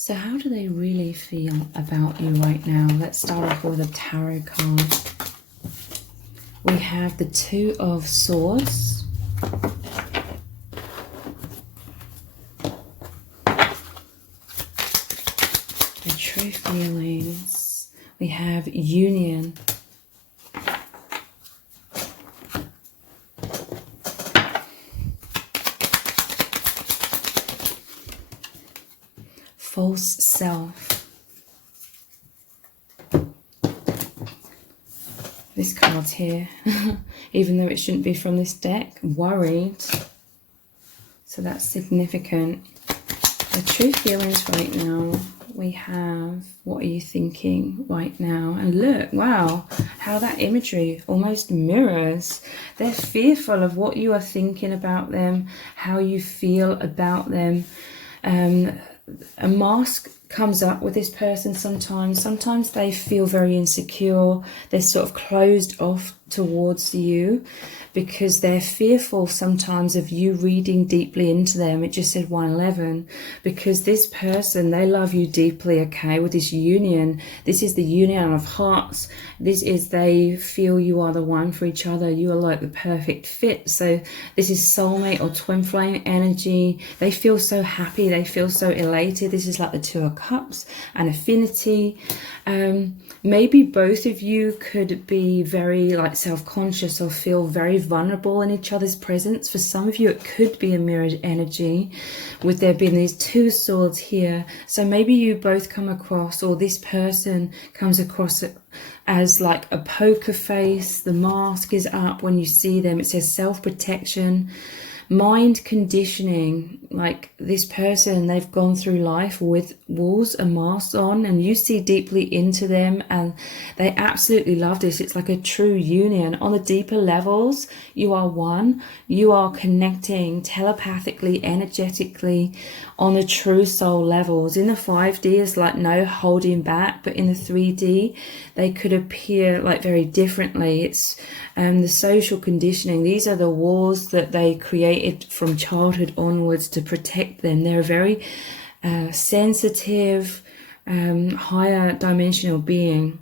So how do they really feel about you right now? Let's start off with a tarot card. We have the Two of Swords. The true feelings. We have union. False self. This card's here, even though it shouldn't be from this deck. Worried. So that's significant. The true feelings right now. We have, what are you thinking right now? And look, wow, how that imagery almost mirrors. They're fearful of what you are thinking about them, how you feel about them. A mask comes up with this person sometimes. Sometimes they feel very insecure. They're sort of closed off towards you because they're fearful sometimes of you reading deeply into them. It just said 111 because this person, they love you deeply, okay, with this union. This is the union of hearts. This is they feel you are the one for each other. You are like the perfect fit. So this is soulmate or twin flame energy. They feel so happy. They feel so elated. This is like the Two of Cups and affinity. Maybe both of you could be very like self-conscious or feel very vulnerable in each other's presence. For some of you, it could be a mirrored energy with there being these two swords here. So maybe you both come across, or this person comes across as like a poker face. The mask is up when you see them. It says self-protection. Mind conditioning, like this person, they've gone through life with walls and masks on, and you see deeply into them and they absolutely love this. It's like a true union. On the deeper levels, you are one. You are connecting telepathically, energetically on the true soul levels. In the 5D, it's like no holding back, but in the 3D, they could appear like very differently. It's the social conditioning. These are the walls that they created from childhood onwards to protect them. They're a very sensitive, higher dimensional being.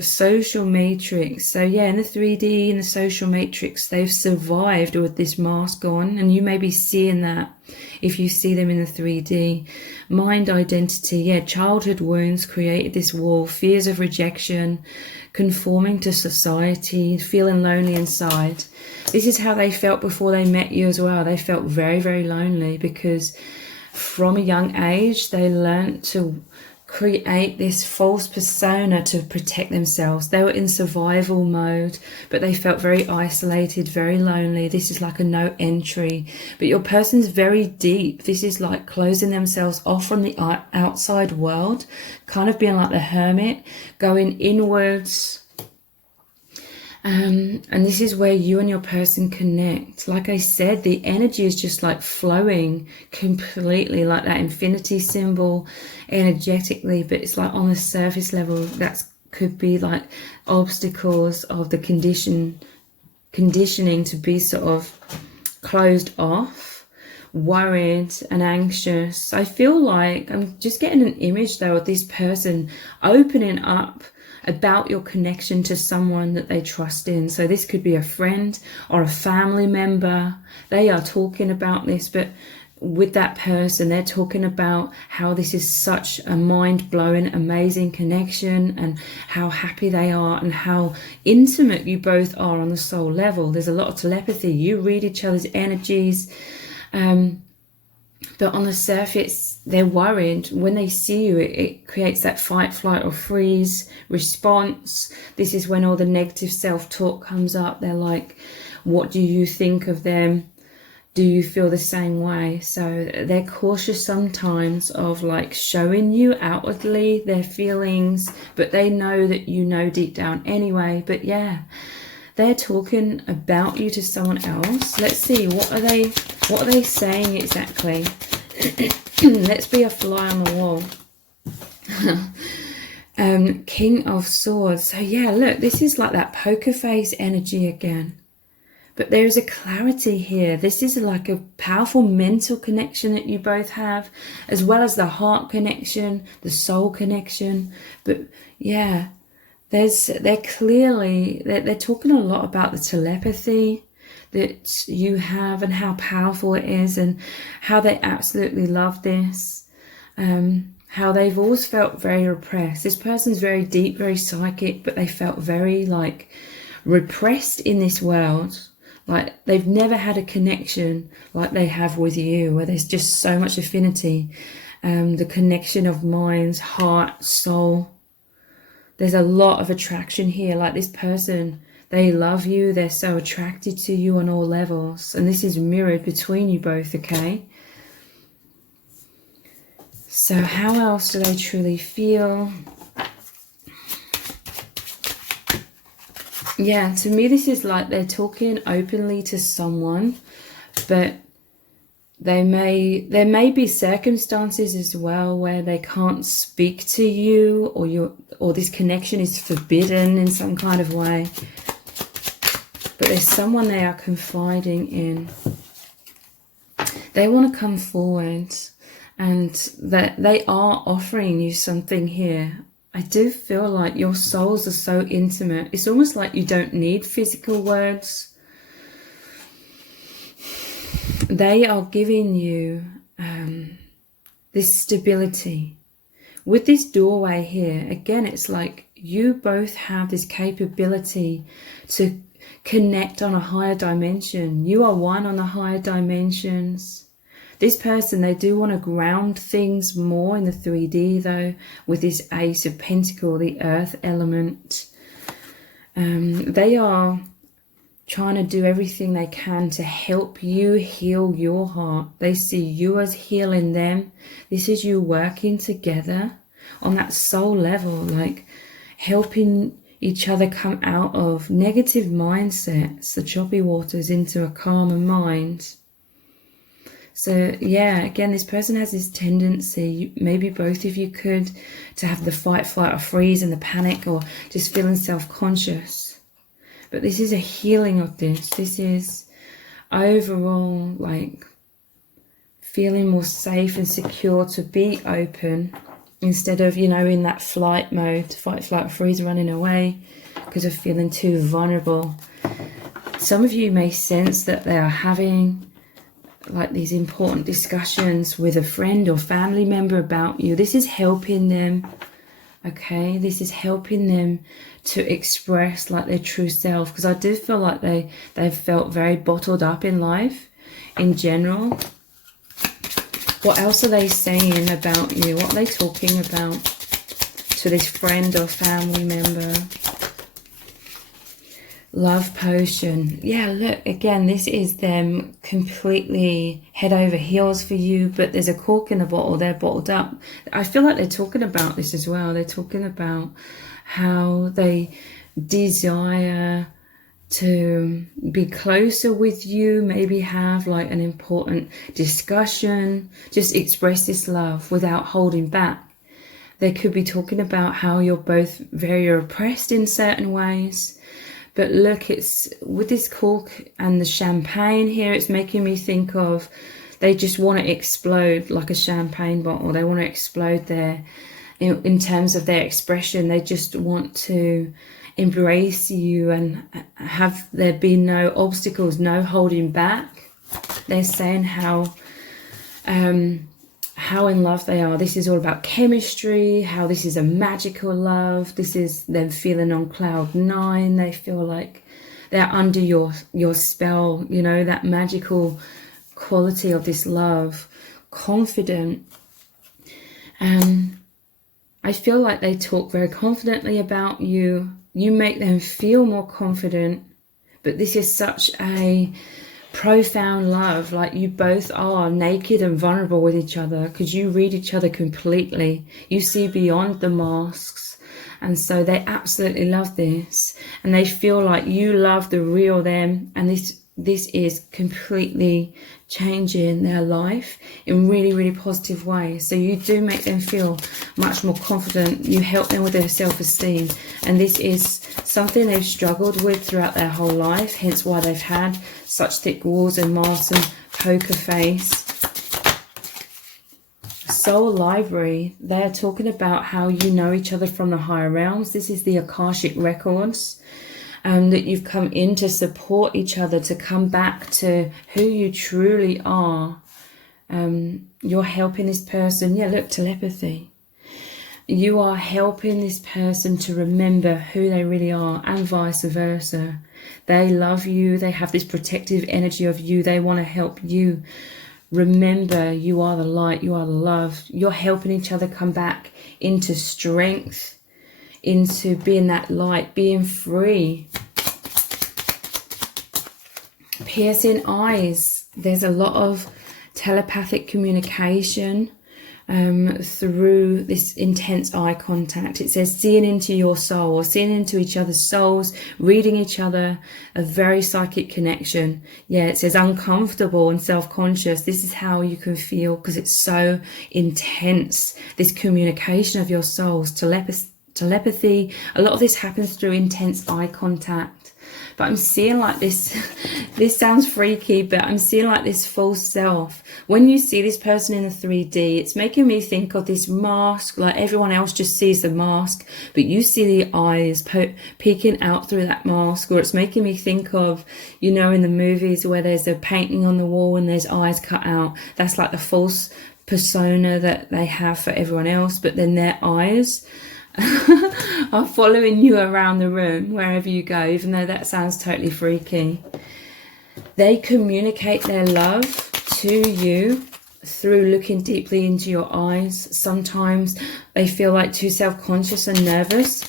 Social matrix. So yeah, in the 3D, in the social matrix, they've survived with this mask on, and you may be seeing that if you see them in the 3D. Mind identity, yeah, childhood wounds created this wall, fears of rejection, conforming to society, feeling lonely inside. This is how they felt before they met you as well. They felt very, very lonely because from a young age, they learned to create this false persona to protect themselves. They were in survival mode, but they felt very isolated, very lonely. This is like a no entry, but your person's very deep. This is like closing themselves off from the outside world, kind of being like the hermit, going inwards. And this is where you and your person connect. Like I said, the energy is just like flowing completely, like that infinity symbol energetically, but it's like on the surface level, that could be like obstacles of the conditioning to be sort of closed off, worried and anxious. I feel like I'm just getting an image though of this person opening up about your connection to someone that they trust in. So this could be a friend or a family member. They are talking about this, but with that person, they're talking about how this is such a mind-blowing, amazing connection and how happy they are and how intimate you both are on the soul level. There's a lot of telepathy. You read each other's energies. But on the surface, they're worried. When they see you, it creates that fight, flight or freeze response. This is when all the negative self-talk comes up. They're like, what do you think of them? Do you feel the same way? So they're cautious sometimes of like showing you outwardly their feelings, but they know that you know deep down anyway. But yeah, they're talking about you to someone else. Let's see, what are they saying exactly? Let's be a fly on the wall. King of Swords. So yeah, look, this is like that poker face energy again. But there is a clarity here. This is like a powerful mental connection that you both have, as well as the heart connection, the soul connection. But yeah, they're talking a lot about the telepathy that you have and how powerful it is, and how they absolutely love this. How they've always felt very repressed. This person's very deep, very psychic, but they felt very like repressed in this world. Like they've never had a connection like they have with you, where there's just so much affinity. The connection of minds, heart, soul. There's a lot of attraction here. Like this person, they love you. They're so attracted to you on all levels. And this is mirrored between you both, okay? So how else do they truly feel? Yeah, to me this is like they're talking openly to someone, but there may be circumstances as well where they can't speak to you, or this connection is forbidden in some kind of way. But there's someone they are confiding in. They want to come forward, and that they are offering you something here. I do feel like your souls are so intimate. It's almost like you don't need physical words. They are giving you this stability. With this doorway here, again, it's like you both have this capability to connect on a higher dimension. You are one on the higher dimensions. This person, they do want to ground things more in the 3D though, with this Ace of Pentacles, the earth element. They are trying to do everything they can to help you heal your heart. They see you as healing them. This is you working together on that soul level, like helping each other come out of negative mindsets, the choppy waters, into a calmer mind. So yeah, again, this person has this tendency, maybe both of you could, to have the fight, flight or freeze and the panic, or just feeling self-conscious. But this is a healing of this. This is overall like feeling more safe and secure to be open, instead of, you know, in that flight mode, fight, flight or freeze, running away because of feeling too vulnerable. Some of you may sense that they are having like these important discussions with a friend or family member about you. This is helping them, okay? This is helping them to express like their true self, because I do feel like they've felt very bottled up in life in general. What else are they saying about you? What are they talking about to this friend or family member? Love potion. Yeah, look, again, this is them completely head over heels for you, but there's a cork in the bottle. They're bottled up. I feel like they're talking about this as well. They're talking about how they desire to be closer with you, maybe have like an important discussion, just express this love without holding back. They could be talking about how you're both very oppressed in certain ways. But look, it's with this cork and the champagne here, it's making me think of, they just want to explode like a champagne bottle. They want to explode there in terms of their expression. They just want to embrace you and have there be no obstacles, no holding back. They're saying how in love they are. This is all about chemistry, how this is a magical love. This is them feeling on cloud 9. They feel like they're under your spell, you know, that magical quality of this love, confident. I feel like they talk very confidently about you. You make them feel more confident, but this is such a profound love. Like you both are naked and vulnerable with each other, because you read each other completely. You see beyond the masks, and so they absolutely love this, and they feel like you love the real them, and this this is completely changing their life in really, really positive ways. So you do make them feel much more confident. You help them with their self-esteem. And this is something they've struggled with throughout their whole life, hence why they've had such thick walls and masks and poker face. Soul Library, they're talking about how you know each other from the higher realms. This is the Akashic Records. That you've come in to support each other, to come back to who you truly are. You're helping this person. Yeah, look, telepathy. You are helping this person to remember who they really are, and vice versa. They love you. They have this protective energy of you. They want to help you. Remember, you are the light. You are the love. You're helping each other come back into strength, into being that light, being free. Piercing eyes. There's a lot of telepathic communication through this intense eye contact. It says seeing into your soul, or seeing into each other's souls, reading each other, a very psychic connection. Yeah, it says uncomfortable and self-conscious. This is how you can feel, because it's so intense, this communication of your souls, telepathy. A lot of this happens through intense eye contact. But I'm seeing like this, this sounds freaky, but I'm seeing like this false self. When you see this person in the 3D, it's making me think of this mask, like everyone else just sees the mask, but you see the eyes peeking out through that mask. Or it's making me think of, you know, in the movies where there's a painting on the wall and there's eyes cut out. That's like the false persona that they have for everyone else, but then their eyes are following you around the room wherever you go, even though that sounds totally freaky. They communicate their love to you through looking deeply into your eyes. Sometimes they feel like too self-conscious and nervous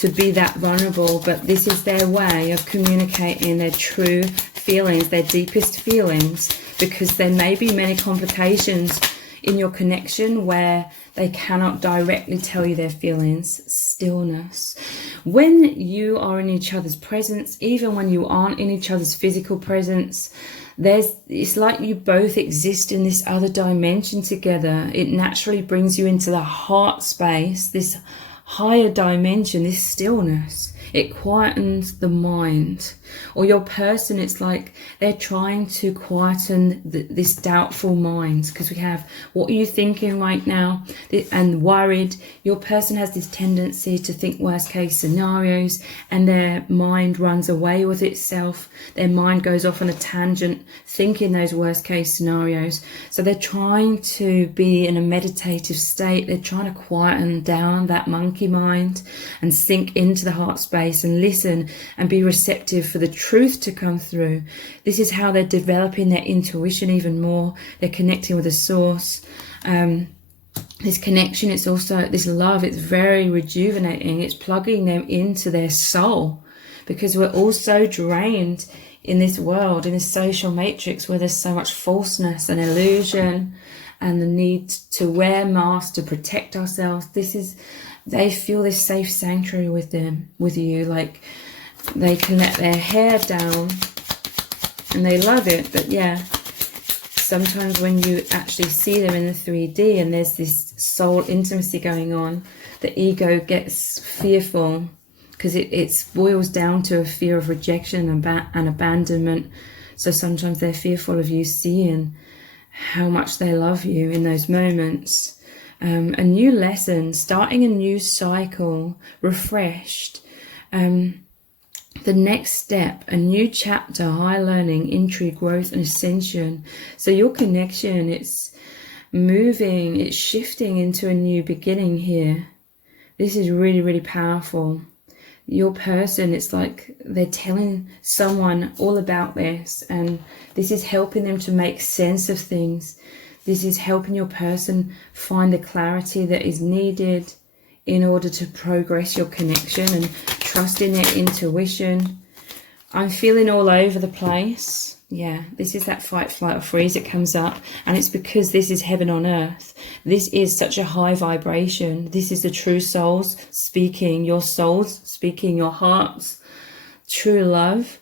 to be that vulnerable, but this is their way of communicating their true feelings, their deepest feelings, because there may be many complications in your connection where they cannot directly tell you their feelings. Stillness. When you are in each other's presence, even when you aren't in each other's physical presence, it's like you both exist in this other dimension together. It naturally brings you into the heart space, this higher dimension, this stillness. It quietens the mind. Or your person, it's like they're trying to quieten this doubtful mind, because we have, what are you thinking right now? And worried. Your person has this tendency to think worst case scenarios, and their mind runs away with itself. Their mind goes off on a tangent thinking those worst case scenarios. So they're trying to be in a meditative state. They're trying to quieten down that monkey mind and sink into the heart space and listen and be receptive for the truth to come through. This is how they're developing their intuition even more. They're connecting with the source. This connection, it's also this love, it's very rejuvenating. It's plugging them into their soul, because we're all so drained in this world, in this social matrix where there's so much falseness and illusion and the need to wear masks to protect ourselves. They feel this safe sanctuary with you, like they can let their hair down and they love it. But yeah, sometimes when you actually see them in the 3D and there's this soul intimacy going on, the ego gets fearful, because it boils down to a fear of rejection and abandonment. So sometimes they're fearful of you seeing how much they love you in those moments. A new lesson, starting a new cycle, refreshed. The next step, a new chapter, high learning, intrigue, growth and ascension. So your connection, it's moving, it's shifting into a new beginning here. This is really, really powerful. Your person, it's like they're telling someone all about this, and this is helping them to make sense of things. This is helping your person find the clarity that is needed in order to progress your connection and trust in their intuition. I'm feeling all over the place. Yeah, this is that fight, flight or freeze that comes up. And it's because this is heaven on earth. This is such a high vibration. This is the true souls speaking, your souls speaking, your hearts. True love.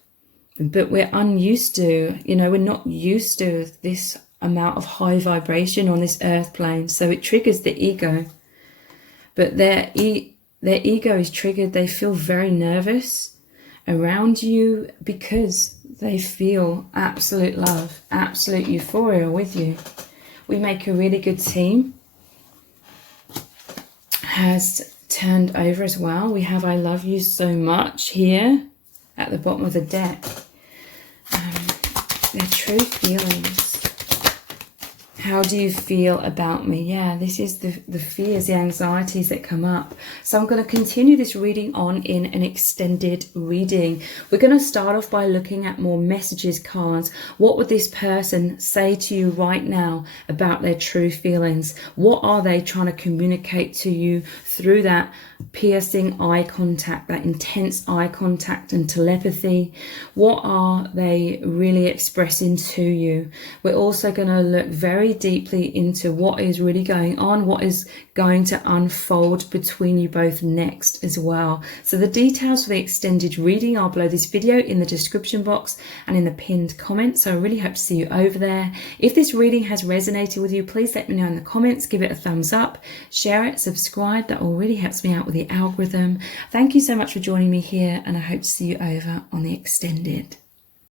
but we're unused to, you know, we're not used to this amount of high vibration on this earth plane. So it triggers the ego. But their ego is triggered. They feel very nervous around you because they feel absolute love, absolute euphoria with you. We make a really good team. Has turned over as well. We have I love you so much here at the bottom of the deck. Their true feelings. How do you feel about me? Yeah, this is the fears, the anxieties that come up. So I'm going to continue this reading on in an extended reading. We're going to start off by looking at more messages cards. What would this person say to you right now about their true feelings? What are they trying to communicate to you through that piercing eye contact, that intense eye contact and telepathy? What are they really expressing to you? We're also going to look very deeply into what is really going on, what is going to unfold between you both next as well. So the details for the extended reading are below this video in the description box and in the pinned comment. So I really hope to see you over there. If this reading has resonated with you, please let me know in the comments, give it a thumbs up, share it, subscribe. That all really helps me out with the algorithm. Thank you so much for joining me here, and I hope to see you over on the extended.